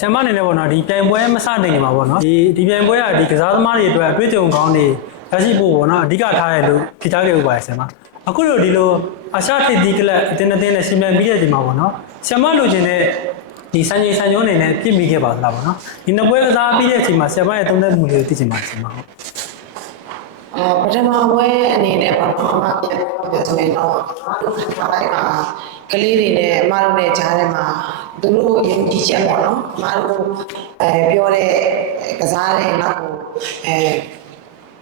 ဆမ်မအနေနဲ့ပေါ့နော်ဒီပြိုင်ပွဲမစတင်နေမှာပေါ့နော်ဒီဒီပြိုင်ပွဲကဒီကစားသမားတွေအတွက်အတွေ့အကြုံကောင်းတွေရရှိဖို့ပေါ့နော်အဓိကထားရလို့ထိထားခဲ့ဥပါရဆမ်မအခုလိုဒီလိုအာရှထိပ်သီးကလပ်အတင်းအတင်းနဲ့ရှင်ပြိုင်ပြီးတဲ့ဒီမှာပေါ့နော်ဆမ်မလိုချင်တဲ့ဒီစံချိန်စံညွှန်းအနေနဲ့ပြည့်မိခဲ့ပါသလားပေါ့နော်ဒီနှစ်ပွဲကစားပြီးတဲ့အချိန်မှာဆမ်မရဲ့သုံးသက်မှုလေးကိုသိချင်ပါတယ်ဆမ်မဟုတ် အာပထမဝဲအနေနဲ့ပေါ့နော်အမပြန်ပြောဆိုရင်တော့အတို့ခါတိုင်းမှာကလေးတွေနဲ့အမတို့နဲ့ကြားထဲမှာသူတို့ယုံကြည်ချက်ပေါ့နော်အမတို့အဲပြောတဲ့ကစားတဲ့နောက်ကိုအဲ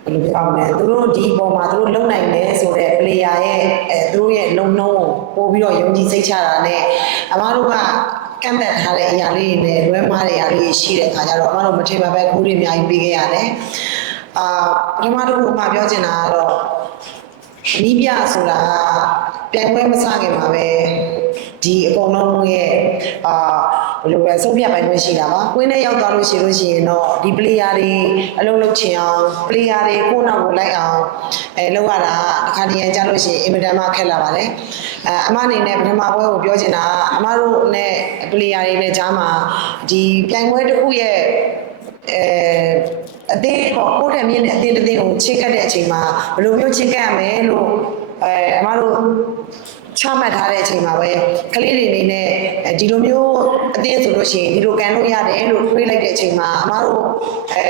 ဘယ်လိုပြောမလဲသူတို့ဒီပုံမှာသူတို့လုံနိုင်တယ်ဆိုတဲ့ player ရဲ့အဲသူတို့ရဲ့လုံနှုံးကိုပို့ပြီးတော့ယုံကြည်စိတ်ချတာနဲ့အမတို့ကကန့်သက်ထားတဲ့အရာလေးတွေနဲ့လွဲမှားတဲ့အရာလေးတွေရှိတဲ့အခါကျတော့အမတို့မထင်ပါပဲကိုယ်တွေအများကြီးပေးခဲ့ရတယ်။ အာပထမတစ်ခုအမပြောချင်တာကတော့နီးပြဆိုတာပြိုင်ပွဲမစခင်မှာပဲဒီအကုန်လုံးရဲ့အာဘယ်လိုပဲဆုံးဖြတ်ပိုင်ခွင့်ရှိတာပါ။ကွင်းထဲရောက်သွားလို့ရှိလို့ရှိရင်တော့ဒီ player တွေအလုံးလုံးချင်အောင် player တွေကိုယ့်နောက်ကိုလိုက်အောင်အဲလောက်ရတာတစ်ခါတည်းရကြလို့ရှိရင်အင်မတန်မှခက်လာပါတယ်။အဲအမအနေနဲ့ပထမပွဲကိုပြောချင်တာကအမတို့နဲ့ player တွေနဲ့ကြားမှာဒီပြိုင်ပွဲတစ်ခုရဲ့အဲ အသေးပေါ့ကိုယ့်တဲ့မြင့်တဲ့အသေးတစ်သေးကိုချိတ်ကတ်တဲ့အချိန်မှာဘယ်လိုမျိုးချိတ်ကတ်ရမယ်လို့အဲအမတို့ချမှတ်ထားတဲ့အချိန်မှာပဲကလေးတွေအနေနဲ့ဒီလိုမျိုးအသေးဆိုလို့ရှိရင်ဒီလိုကန်လို့ရတယ်လို့တွေးလိုက်တဲ့အချိန်မှာအမတို့အဲ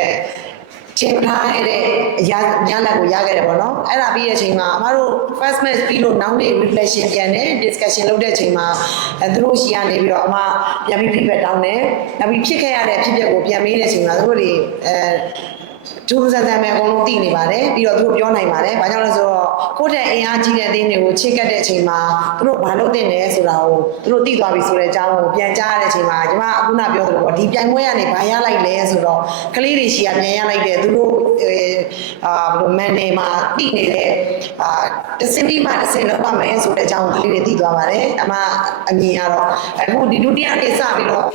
ချိန်ထားရတဲ့အရာရလက်ကိုရခဲ့တယ်ပေါ့နော်အဲ့ဒါပြီးတဲ့အချိန်မှာအမတို့ first match ပြီးလို့နောက်နေ့ reflection ပြန်တယ် discussion လုပ်တဲ့အချိန်မှာအဲသူတို့ရှိရနေပြီးတော့အမပြန်ပြီး feedback တောင်းတယ်နောက်ပြီးဖြစ်ခဲ့ရတဲ့ဖြစ်ပျက်ကိုပြန်မေးတဲ့အချိန်မှာသူတို့တွေအဲ သူစံစံမဲ့အကုန်လုံးသိနေပါတယ်ပြီးတော့သူတို့ပြောနိုင်ပါတယ်ဘာကြောင့်လဲဆိုတော့ကိုယ့်တဲ့အင်အားကြီးတဲ့အသင်းတွေကိုချစ်ကပ်တဲ့အချိန်မှာသူတို့ဘာလုပ်တင်လဲဆိုတာကိုသူတို့သိသွားပြီဆိုတဲ့အကြောင်းကိုပြန်ကြားရတဲ့အချိန်မှာကျွန်မအခုနပြောသလိုပေါ့ဒီပြိုင်ပွဲကနေဘာရလိုက်လဲဆိုတော့ကလေးတွေရှိရပြန်ရလိုက်တဲ့သူတို့အဲအာဘယ်လိုမန်နေမှာသိနေတဲ့အာတစင်ပြီးမှတစင်လောက်ပါမယ်ဆိုတဲ့အကြောင်းကိုကလေးတွေသိသွားပါတယ်အမအမြင်ကတော့အခုဒီဒုတိယနေ့စပြီးတော့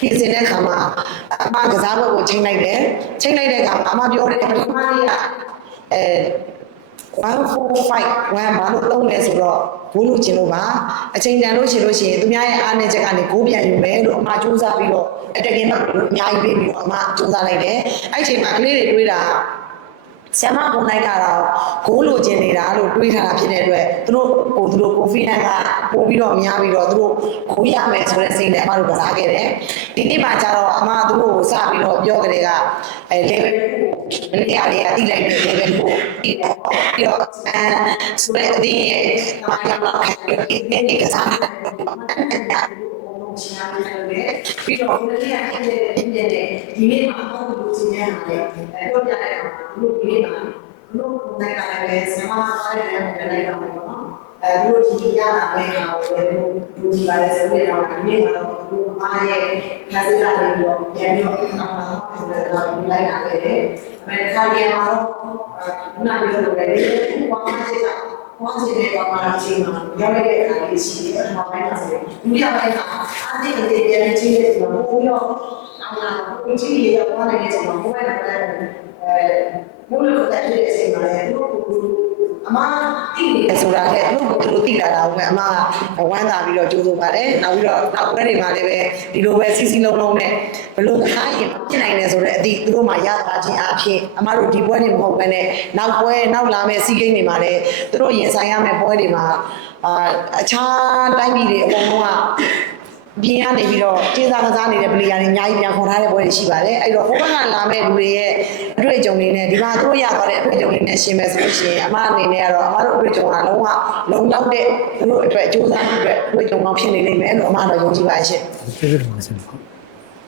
ပြင်ဆင်တဲ့အခါမှာအမကစားဘက်ကိုချိန်လိုက်တယ်ချိန်လိုက်တဲ့အခါမှာအမပြောတယ်ပထမနေ့ကအဲ145 1ဘာလို့သုံးလဲဆိုတော့ဘိုးလို့ချင်လို့ပါအချိန်တန်လို့ရှိလို့ရှိရင်သူများရဲ့အားနဲ့ချက်ကနေကိုးပြန်ယူမယ်လို့အမစူးစမ်းပြီးတော့အတကယ်မှအများကြီးပြီးပြီးတော့အမစူးစမ်းလိုက်တယ်အဲ့ချိန်မှာကလေးတွေတွေးတာ ဆရာမပုံလိုက်ကတော့ဂိုးလိုချင်နေတာလို့တွေးထားတာဖြစ်တဲ့အတွက်သူတို့ဟိုသူတို့ confidence ကပို့ပြီးတော့များပြီးတော့သူတို့ဂိုးရမယ်ဆိုတဲ့စိတ်နဲ့အမတို့ကစားခဲ့တယ်ဒီနေ့မှကျတော့အမသူတို့ကိုစပြီးတော့ပြောကြတဲ့ကအဲ level နေရာလေးအတိလိုက်တဲ့ level ကိုပြီးတော့ပြီးတော့အဲဆိုတဲ့အသေးရဲ့မာယာမခံပြီးနေနေကစားတာ ပြီးတော့ဒီနေ့အင်းတဲ့ဒီနေ့မှာဟောလို့စီနေရတယ်အဲတော့ပြတဲ့အခါမှာဘုလို့ဒီနေ့မှာဘလို့ကိုယ်တိုင်ကလည်းဆမအားရတယ်ပြန်လိုက်တော့မယ်ပေါ့နော်အဲဘလို့ဒီရတာပဲဟာကိုလည်းဘလို့ဒီပါလဲဆိုတော့ဒီနေ့မှာတော့ဘလို့အားရဲ့ခါစလာတွေတော့ပြန်ပြီးတော့ဆောင်းတာဆိုတော့ဒီလိုက်တာပဲလေအမေခါရီမှာတော့နားပြောလို့လည်းဘာမှမဖြ စ်တာဘာစီတဲ့ကောင်မှချင်းမှာရောက်ရတဲ့အခါလေးရှိတယ်အမှန်တိုင်းဆိုရင်ဒုတိယပိုင်းကအားကြီးတဲ့ပြန်ချင်းတဲ့ဆိုတော့ဘိုးရောအမှန်ကိုကြည့်ရတော့လည်းဆိုတော့ဘိုးကလည်းအဲဘိုးလိုတက်တဲ့အချိန်မှာလည်းသူတို့ အမတိနေဆိုတာလေသူတို့သူတို့တိလာတာကိုအမကဝမ်းသာပြီးတော့ကြိုးစားပါတယ်နောက်ပြီးတော့နောက်ဘက်တွေမှာလည်းပဲဒီလိုပဲစီစီလုံးလုံးနဲ့ဘလို့အားရင်ဖြစ်နိုင်တယ်ဆိုတော့အတိသူတို့မှရတာချင်းအဖြစ်အမတို့ဒီပွဲတွေမဟုတ်ဘဲနဲ့နောက်ပွဲနောက်လာမယ့်စီးကိန်းတွေမှာလည်းသူတို့ရင်ဆိုင်ရမယ့်ပွဲတွေမှာအာအခြားတိုင်းပြည်တွေအကုန်လုံးက ပြင်းရနေပြီးတော့ကျေးစားကစားနေတဲ့ပလီယာတွေအများကြီးပြန်ခေါ်ထားတဲ့ပွဲတွေရှိပါတယ်အဲ့တော့ဟိုဘက်ကလာမဲ့လူတွေရဲ့အတွေ့အကြုံတွေနဲ့ဒီမှာသူတို့ရသွားတဲ့အတွေ့အကြုံတွေနဲ့ရှင်းမယ်ဆိုလို့ရှိရင်အမအနေနဲ့ကတော့အမတို့အတွေ့အကြုံကလုံးဝလုံလောက်တဲ့သူတို့အတွက်အကျိုးစားအတွက်အတွေ့အကြုံကောင်းဖြစ်နေလိမ့်မယ်လို့အမတော့ယုံကြည်ပါရှင့်ကျေးဇူးတင်ပါတယ်ဆမ်မဟုတ်